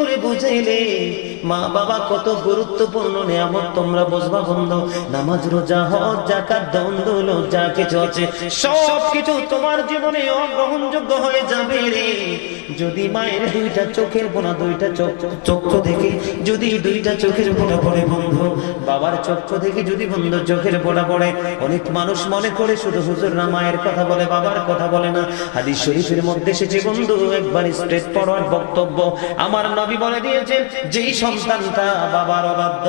করে বুঝাইলে, মা বাবা কত গুরুত্বপূর্ণ নিয়ামত তোমরা বুঝবা বন্ধু। নামাজ, রোজা, হজ জাকাত দান দৌলত যা কিছু আছে সব কিছু তোমার জীবনে অগ্রহণযোগ্য হয়ে যাবে রে। যদি মায়ের দুইটা চোখের বোনা দুইটা চোখ, চক্ষু দেখে যদি দুইটা চোখের বোনা পড়ে বন্ধু, বাবার চক্ষু দেখে যদি বন্ধু চোখের বোনা পড়ে, অনেক মানুষ মনে করে শুধু হুজুর না মায়ের কথা বলে, বাবার কথা বলে না। হাদিস শরীফের মধ্যে এসেছে বন্ধু, একবার স্ট্রেট ফরওয়ার্ড বক্তব্য, আমার নবী বলে দিয়েছেন, যেই সন্তানটা বাবার অবাধ্য,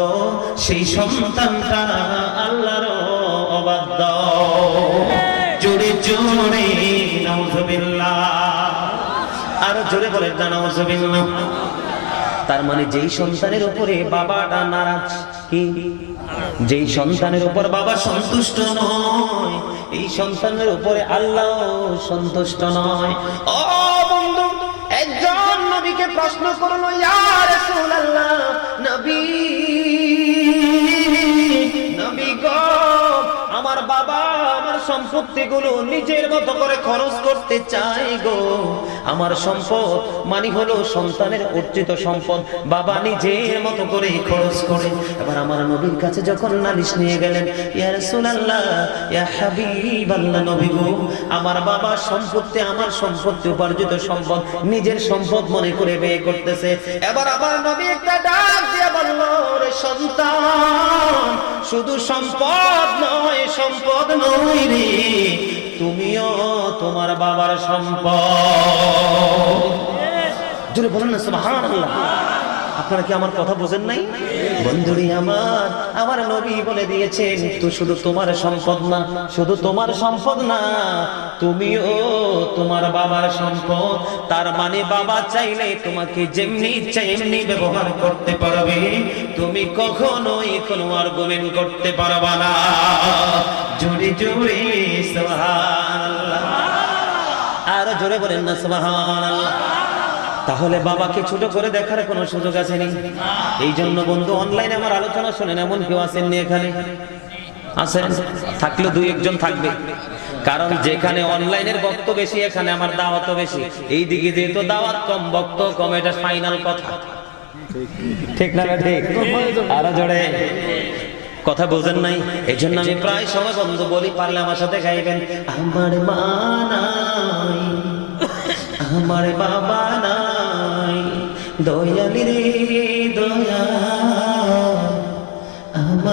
সেই সন্তানটা আল্লাহর অবাধ্য। জোরে জোরে, নাউজুবিল্লাহ। আরও জোরে বলে না তার মানে যেই সন্তানের উপরে বাবাটা নারাজ, কি? যেই সন্তানের উপর বাবা সন্তুষ্ট নয়, এই সন্তানের উপরে আল্লাহ সন্তুষ্ট নয়। ও বন্ধু, একজন নবীকে প্রশ্ন করল ইয়ার রাসূলুল্লাহ নবী নবী গো। সম্পত্তি গুলো নিজের মতো করে খরচ করতে চাই গো। আমার সম্পদ মানে হলো সন্তানের অর্জিত সম্পদ। বাবা নিজের মতো করে খরচ করে এবার আমার নবীর কাছে যখন নালিশ নিয়ে গেলেন, ইয়া রাসূলুল্লাহ, ইয়া হাবিবাল্লাহ নবী গো, আমার বাবা সম্পত্তি আমার সম্পত্তি উপার্জিত সম্পদ নিজের সম্পদ মনে করে ব্যয় করতেছে। এবার আমার নবী একটা ডাক দিয়ে বলল রে সন্তান, শুধু সম্পদ নয় সম্পদ নয় রে। তুমিও তোমার বাবার সম্পদ। জোরে বলেন না সুবহানাল্লাহ। আপনারা কি আমার কথা বোঝেন নাই? বন্ধুরি আমার আমার নবী বলে দিয়েছেন, তো শুধু তোমার সম্পদ না, শুধু তোমার সম্পদ না, তুমিও তোমার বাবার সম্পদ। তার মানে বাবা চাইলে তোমাকে যেমনি ইচ্ছা এমনি ব্যবহার করতে পারবে। তুমি কখনোই কোনো আর্গুমেন্ট করতে পারবা না। জুড়ি জোরে, সুবহানাল্লাহ। আরও জোরে বলেন না, সুবহানাল্লাহ। তাহলে বাবাকে ছোট করে দেখার কোনো সুযোগ আছে নি এই জন্য বন্ধু অনলাইনে আমার আলোচনা শোনেন, এমন কেউ আসেননি এখানে। আছেন থাকলে দুই একজন থাকবে। কারণ যেখানে অনলাইনের বক্ত বেশি, এখানে আমার দাওয়াত বেশি। এই দিকে যেহেতু দাওয়াত কম বক্ত কম, এটা ফাইনাল কথা। ঠিক না ঠিক? আরও জোরে। কথা বোঝেন নাই? এই জন্য আমি প্রায় সময় বন্ধু বলি, পারলে আমার সাথে গাইবেন, আমার মা নাই, আমার বাবা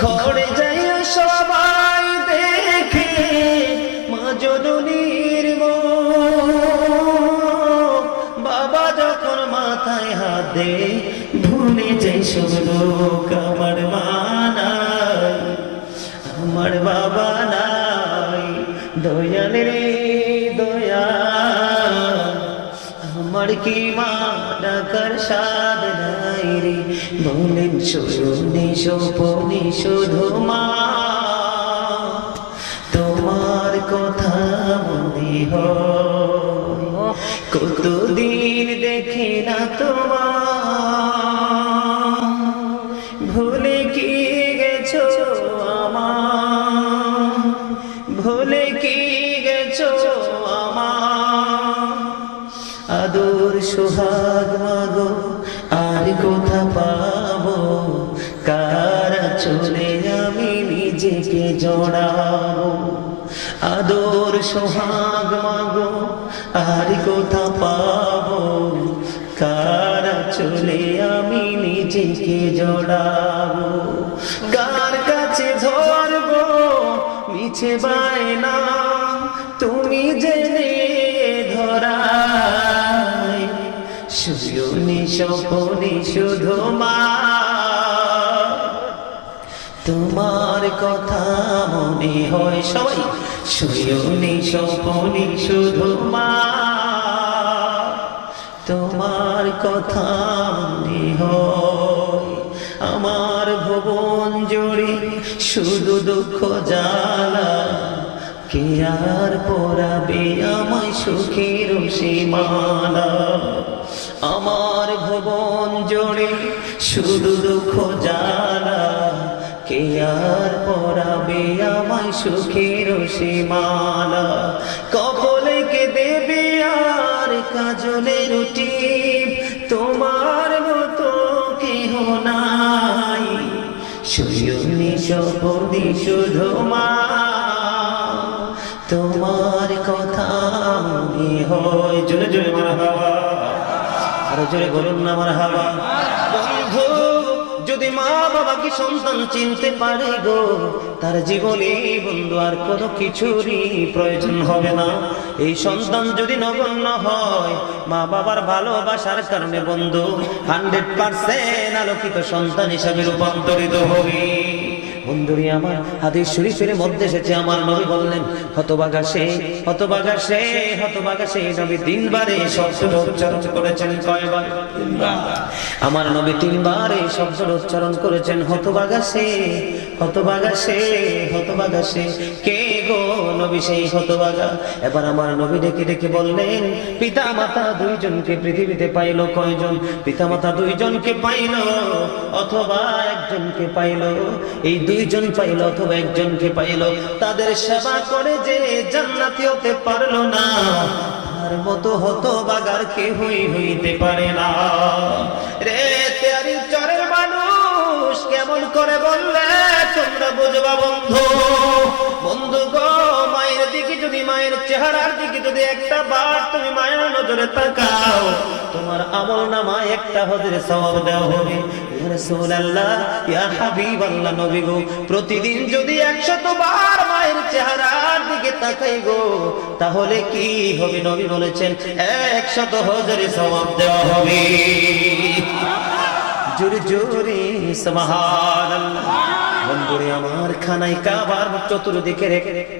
ঘরে যাই সবাই দেখে মা জননীর বাবা যখন মাথায় হাত দে ভুলে যাই সব লোক, আমার মা নাই, আমার বাবা নাই। দয়াল রে দয়া আমার কি মা ডাকার নাই রে, বলেন শুনি সোপনি শুধু মা। তোমার কথা মনে কতদিন দেখি না তোমার। ভুলে কি গেছো আমার? ভুলে কি গেছো আমার? আদর সোহাগ মাগো সোহাগ মাগো, আর কোথা পাবো? কারা চলে আমি নিজেকে জড়াবো? কার কাছে ধরবো? মিছে বায়না, তুমি জেনে ধরাই। শুনি সপনি শুধু মা। তোমার কথা মনে হয় সবাই শুনি সপনি শুধু মা। তোমার কথা মনে আমার ভবন জুড়ে শুধু দুঃখ জ্বালা। কে আর পড়াবে আমায় সুখের সীমানা? আমার ভুবন জুড়ে শুধু দুঃখ জ্বালা। কে আর পড়াবে আমায় সুখের সীমানা। কপলে কে দেবে আর কাজলে রুটি? তোমার মতো কেহ নাই। শুনি সপদি শুধু মা। তোমার কথা মনে হয়। জোরে জোরে মার হাওয়া আরও জোরে বলুন না আমার হাওয়া যদি বাবা কি সন্তান চিনতে পারে গো। তার জীবনে বন্ধু আর কোনো কিছুরই প্রয়োজন হবে না। এই সন্তান যদি নগণ্য হয় মা বাবার ভালোবাসার কারণে বন্ধু হান্ড্রেড পার্সেন্ট আলোকিত সন্তান হিসাবে রূপান্তরিত হবে। বন্ধুরি আমার, হাদিস শরীফের মধ্যে এসেছে, আমার নবী বললেন, হতবাগা সে হতবাগা সে হতবাগা সে নবী তিনবারে শব্দ উচ্চারণ করেছেন কয়বার? আমার নবী তিনবার এই শব্দ উচ্চারণ করেছেন, হতবাগা সে হতবাগা সে হতবাগা সে, কে গো নবী সেই হতবাগা এবার আমার নবী ডেকে ডেকে বললেন পিতা মাতা দুইজনকে পৃথিবীতে পাইলো কয়জন? পিতা মাতা দুইজনকে পাইলো অথবা একজনকে পাইলো? এই দুইজন পাইলো অথবা একজনকে পাইলো? তাদের সেবা করে যে জান্নাতি হতে পারল না, তার মতো হতো বাগার কেহই হইতে পারে না। রে তেয়ারি চরের মানুষ কেমন করে বললে, তোমরা বুঝবা বন্ধু। চেহারার দিকে যদি একটা বার তুমি মায়ের নজরে তাকাও, তোমার আমল নামায় একটা হজের সওয়াব দেওয়া হবে। প্রতিদিন যদি 100 বার মায়ের চেহারার দিকে তাকাই গো, তাহলে কি হবে? নবী বলেছেন 100 হজের সওয়াব দেওয়া হবে। জোরে জোরে, সুবহানাল্লাহ। বন্ধুরে, আমার কাবার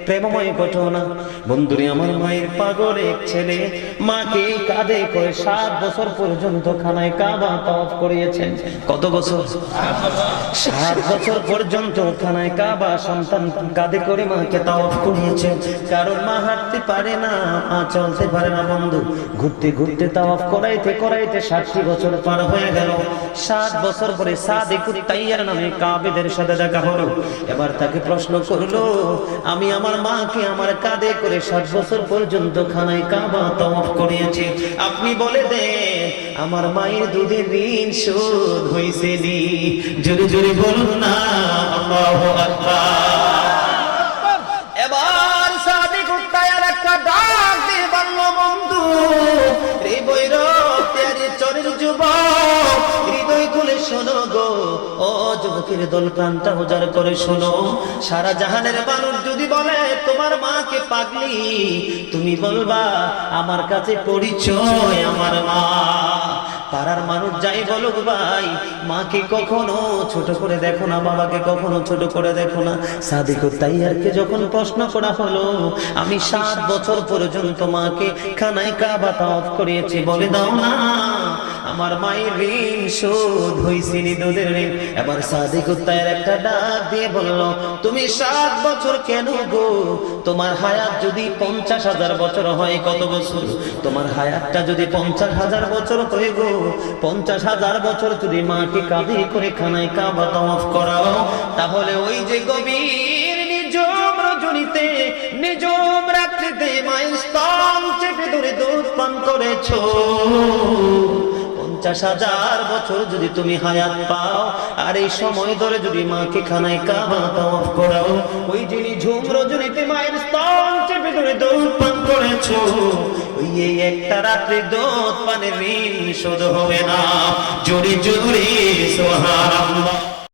প্রেমময় ঘটনা। বন্ধুরে, আমার মায়ের পাগল এক ছেলে। মাকে কাঁধে করে সাত বছর পর্যন্ত খানায় কাবা তওয়াফ করিয়েছেন। কত বছর? সাত বছর পর্যন্ত খানায় কাবা সন্তান কাঁধে করে মাকে তাওয়াফ করিয়েছেন। কারণ মা হাঁটতে পারে না, মা চলতে পারে না বন্ধু। ঘুরতে ঘুরতে তাওয়াফ করাইতে করাইতে ষাটটি বছর পার হয়ে গেল। সাত বছর পরে সাদেকুর তাইয়ার নামে কাবেদের সাথে দেখা হলো। এবার তাকে প্রশ্ন করল, আমি আমার মাকে আমার কাঁধে করে ষাট বছর পর্যন্ত খানায় কাবা তাওয়াফ করিয়েছি। আপনি বলে দেন, আমার মায়ের দুধের ঋণ শোধ হয়েছে নি। জোরে জোরে বলুন না শোনো গো। যুবকের দল উজাড় করে শোনো। সারা জাহানের মানুষ যদি বলে, তোমার মাকে পাগলি, তুমি বলবা, আমার কাছে পরিচয়, আমার মা। পাড়ার মানুষ যাই বলুক ভাই, মাকে কখনো ছোট করে দেখো না, বাবাকে কখনো ছোট করে দেখো না। সাদিক তাইয়ারকে যখন প্রশ্ন করা হলো, আমি সাত বছর পর্যন্ত মাকে খানায় কাবা তাওয়াফ করিয়েছি, বলে দাও না। আমার মায়ের ঋণ শোধ হয়েছে দুধের ঋণ। এবার সাদিক তাইয়ার একটা ডাক দিয়ে বলল, তুমি সাত বছর কেন গো? তোমার হায়াত যদি পঞ্চাশ হাজার বছর হয়, কত বছর? তোমার হায়াতটা যদি পঞ্চাশ হাজার বছর হয়ে গো, পঞ্চাশ হাজার বছর যদি মাকে কাঁধে করে খানায় কাবা তাওয়াফ করাও, তাহলে ওই যে গভীর নিজম রজনীতে নিজম রাত্রিতে মায়ের চেপে ধরে দুধ পান করেছ। পঞ্চাশ হাজার বছর যদি তুমি হায়াত পাও, আর এই সময় ধরে যদি মাকে খানায় কাবা তাওয়াফ করাও, ওই যিনি ঝুম রজনীতে মায়ের স্তন চেপে ধরে দৌড় পান করেছ, ওই এই একটা রাত্রে দোধ পানের ঋণ শোধ হবে না। জোরে জোরে সোহান